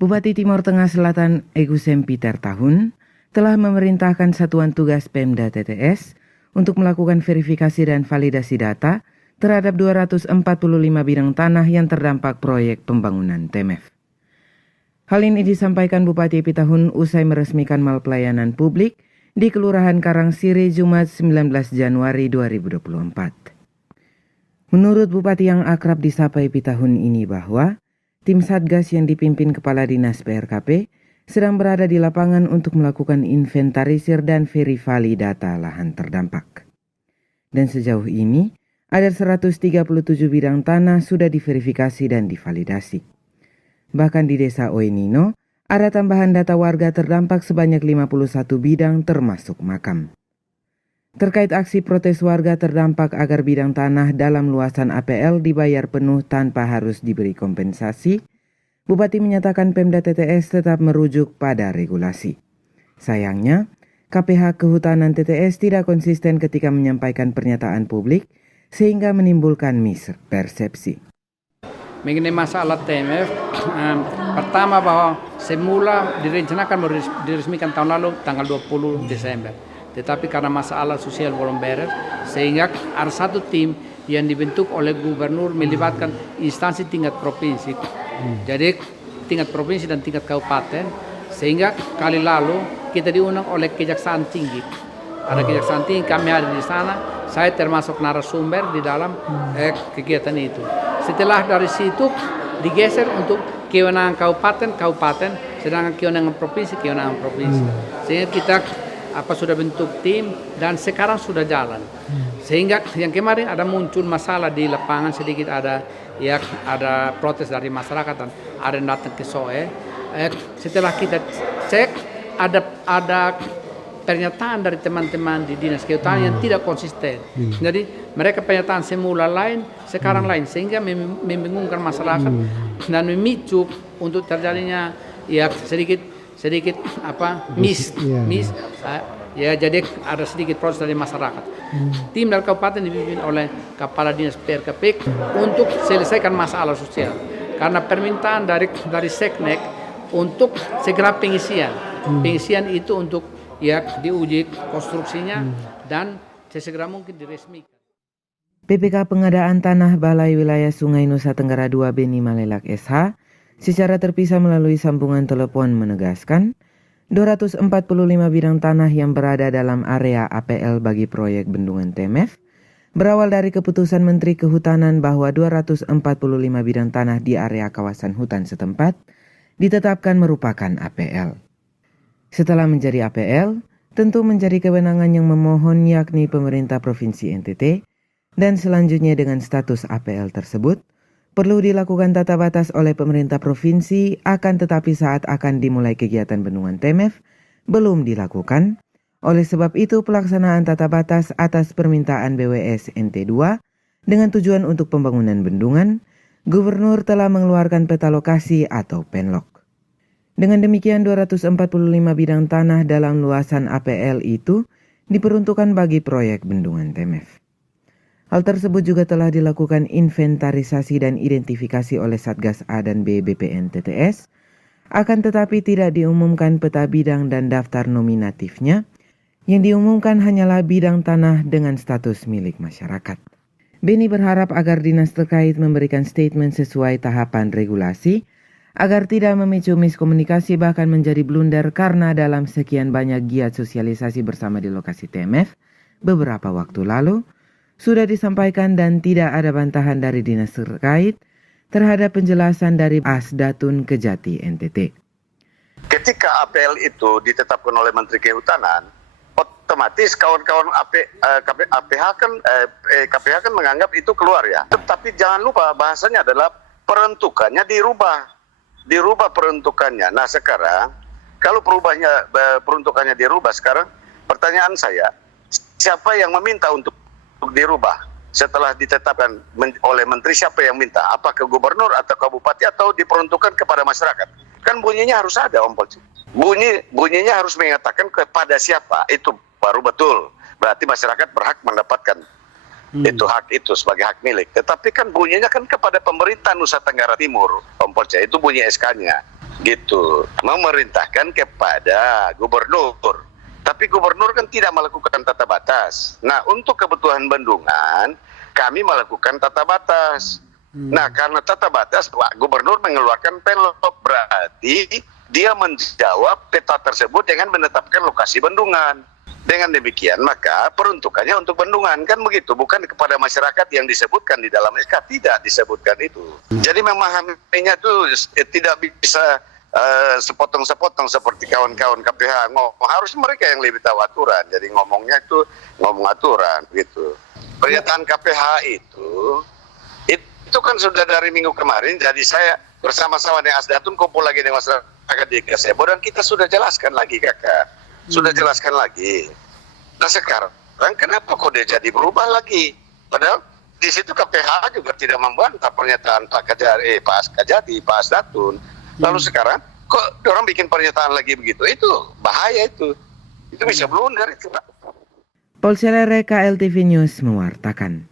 Bupati Timor Tengah Selatan Egusem Peter Tahun telah memerintahkan Satuan Tugas Pemda TTS untuk melakukan verifikasi dan validasi data terhadap 245 bidang tanah yang terdampak proyek pembangunan TMF. Hal ini disampaikan Bupati Pitahun usai meresmikan mal pelayanan publik di Kelurahan Karangsiri Jumat 19 Januari 2024. Menurut Bupati yang akrab disapa Pitahun ini bahwa tim Satgas yang dipimpin Kepala Dinas PRKP sedang berada di lapangan untuk melakukan inventarisir dan verifali data lahan terdampak. Dan sejauh ini, ada 137 bidang tanah sudah diverifikasi dan divalidasi. Bahkan di Desa Oenino, ada tambahan data warga terdampak sebanyak 51 bidang termasuk makam. Terkait aksi protes warga terdampak agar bidang tanah dalam luasan APL dibayar penuh tanpa harus diberi kompensasi, Bupati menyatakan Pemda TTS tetap merujuk pada regulasi. Sayangnya, KPH Kehutanan TTS tidak konsisten ketika menyampaikan pernyataan publik sehingga menimbulkan mispersepsi. Mengenai masalah TMF, pertama bahwa semula direncanakan diresmikan tahun lalu tanggal 20 Desember. Tetapi karena masalah sosial belum beres, sehingga ada satu tim yang dibentuk oleh gubernur melibatkan instansi tingkat provinsi. Jadi tingkat provinsi dan tingkat kabupaten, sehingga kali lalu kita diundang oleh Kejaksaan Tinggi. Ada Kejaksaan Tinggi, kami ada di sana. Saya termasuk narasumber di dalam kegiatan itu. Setelah dari situ digeser untuk kewenangan kabupaten, sedangkan kewenangan provinsi. Sehingga kita sudah bentuk tim dan sekarang sudah jalan. Sehingga yang kemarin ada muncul masalah di lapangan sedikit ada protes dari masyarakat dan ada yang datang ke SOE. Setelah kita cek ada pernyataan dari teman-teman di Dinas Kehutanan yang tidak konsisten. Jadi mereka pernyataan semula lain, sekarang lain, sehingga membingungkan masyarakat dan memicu untuk terjadinya sedikit jadi ada sedikit proses dari masyarakat. Tim dari kabupaten dipimpin oleh Kepala Dinas PRKP untuk selesaikan masalah sosial. Karena permintaan dari Seknek untuk segera pengisian. Pengisian itu untuk diuji konstruksinya dan sesegera mungkin diresmikan. PPK Pengadaan Tanah Balai Wilayah Sungai Nusa Tenggara II Beni Malelak SH secara terpisah melalui sambungan telepon menegaskan 245 bidang tanah yang berada dalam area APL bagi proyek bendungan TMF berawal dari keputusan Menteri Kehutanan bahwa 245 bidang tanah di area kawasan hutan setempat ditetapkan merupakan APL. Setelah menjadi APL, tentu menjadi kewenangan yang memohon yakni pemerintah Provinsi NTT dan selanjutnya dengan status APL tersebut perlu dilakukan tata batas oleh pemerintah provinsi akan tetapi saat akan dimulai kegiatan bendungan TMF belum dilakukan. Oleh sebab itu pelaksanaan tata batas atas permintaan BWS NT2 dengan tujuan untuk pembangunan bendungan, Gubernur telah mengeluarkan peta lokasi atau penlok. Dengan demikian 245 bidang tanah dalam luasan APL itu diperuntukkan bagi proyek bendungan TMF. Hal tersebut juga telah dilakukan inventarisasi dan identifikasi oleh Satgas A dan B BPN TTS, akan tetapi tidak diumumkan peta bidang dan daftar nominatifnya, yang diumumkan hanyalah bidang tanah dengan status milik masyarakat. Beni berharap agar dinas terkait memberikan statement sesuai tahapan regulasi, agar tidak memicu miskomunikasi bahkan menjadi blunder karena dalam sekian banyak giat sosialisasi bersama di lokasi TMF beberapa waktu lalu, sudah disampaikan dan tidak ada bantahan dari dinas terkait terhadap penjelasan dari Asdatun Kejati NTT. Ketika APL itu ditetapkan oleh Menteri Kehutanan, otomatis kawan-kawan KPH kan menganggap itu keluar ya. Tetapi jangan lupa bahasanya adalah peruntukannya dirubah peruntukannya. Nah sekarang kalau peruntukannya dirubah sekarang, pertanyaan saya, siapa yang meminta untuk dirubah? Setelah ditetapkan oleh menteri, siapa yang minta? Apakah gubernur atau bupati atau diperuntukkan kepada masyarakat? Kan bunyinya harus ada, Om Polci. Bunyinya harus mengatakan kepada siapa, itu baru betul. Berarti masyarakat berhak mendapatkan itu hak itu sebagai hak milik. Tetapi kan bunyinya kan kepada pemerintah Nusa Tenggara Timur, Om Polci, itu bunyi SK-nya. gitu, memerintahkan kepada gubernur. Tapi gubernur kan tidak melakukan tata batas. Nah, untuk kebutuhan bendungan, kami melakukan tata batas. Nah, karena tata batas, Pak Gubernur mengeluarkan pelop, berarti dia menjawab peta tersebut dengan menetapkan lokasi bendungan. Dengan demikian, maka peruntukannya untuk bendungan, kan begitu, bukan kepada masyarakat yang disebutkan di dalam SK, tidak disebutkan itu. Jadi memahaminya itu tidak bisa sepotong-sepotong seperti kawan-kawan KPH ngomong. Harus mereka yang lebih tahu aturan, jadi ngomongnya itu ngomong aturan gitu. Pernyataan KPH itu kan sudah dari minggu kemarin, jadi saya bersama-sama dengan Asdatun kumpul lagi dengan masyarakat di Gazebo dan kita sudah jelaskan lagi, Kakak. Sudah jelaskan lagi. Nah, sekarang kenapa kok dia jadi berubah lagi? Padahal di situ KPH juga tidak membantah pernyataan Pak Kajati, Pak Asdatun. Lalu sekarang kok orang bikin pernyataan lagi begitu? Itu bahaya itu. Itu bisa blunder itu, Pak. Polselere KLTV News mewartakan.